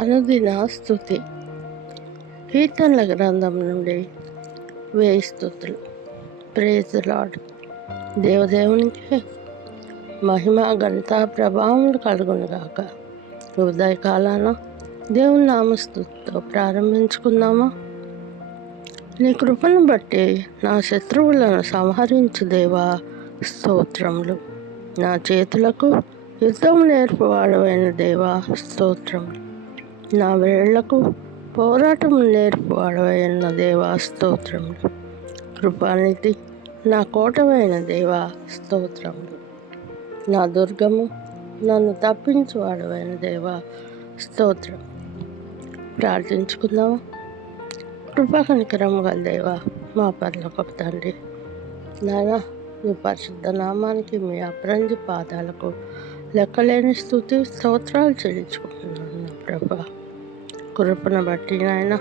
అనుదిన స్తుతి. కీర్తనల గ్రంథం నుండి 1000 స్తుతులు. Praise the Lord. దేవదేవునికి మహిమ ఘనత ప్రభావములు కలుగునుగాక. ఉదయకాలాన దేవుని నామస్తుతితో ప్రారంభించుకుందామా. నీ కృపను బట్టి నా శత్రువులను సంహరించు దేవా స్తోత్రములు. నా చేతులకు యుద్ధం నేర్పువాడవైన దేవా స్తోత్రములు. నా వేళ్లకు పోరాటం నేర్పువాడవైన దేవా స్తోత్రములు. కృపానిధి నా కోటవైన దేవా స్తోత్రములు. నా దుర్గము నన్ను తప్పించువాడవైన దేవా స్తోత్రం. ప్రార్థించుకుందామా. కృపా కనికరము గల దేవా మా పరలోకపు తండ్రి, నాయన మీ పరిశుద్ధ నామానికి మీ అపరంజి పాదాలకు లెక్కలేని స్తుతి స్తోత్రాలు చెల్లించుకుంటున్నాను నా ప్రభా. కృపను బట్టి నాయన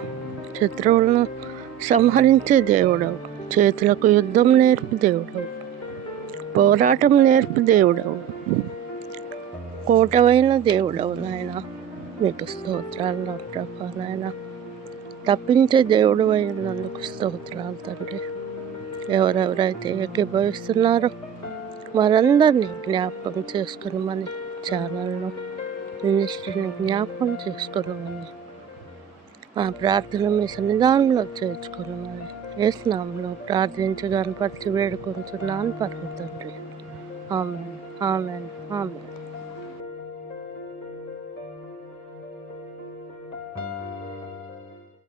శత్రువులను సంహరించే దేవుడవు, చేతులకు యుద్ధం నేర్పు దేవుడవు, పోరాటం నేర్పు దేవుడవు, కోటవైన దేవుడవు నాయన. మీకు స్తోత్రాలు నా ప్రభా. నాయన తప్పించే దేవుడు అయినందుకు స్తోత్రాలు తండ్రి. ఎవరెవరైతే ఏకీభవిస్తున్నారో వారందరినీ జ్ఞాపకం చేసుకున్నామని, ఛానల్ను మినిస్ట్రీని జ్ఞాపకం చేసుకున్నామని, ఆ ప్రార్థన మీ సన్నిధానంలో చేర్చుకున్నామని యేసు నామములో ప్రార్థించి గణపరిచి వేడుకొంచున్నాను పరమ తండ్రి. ఆమేన్, ఆమేన్, ఆమేన్.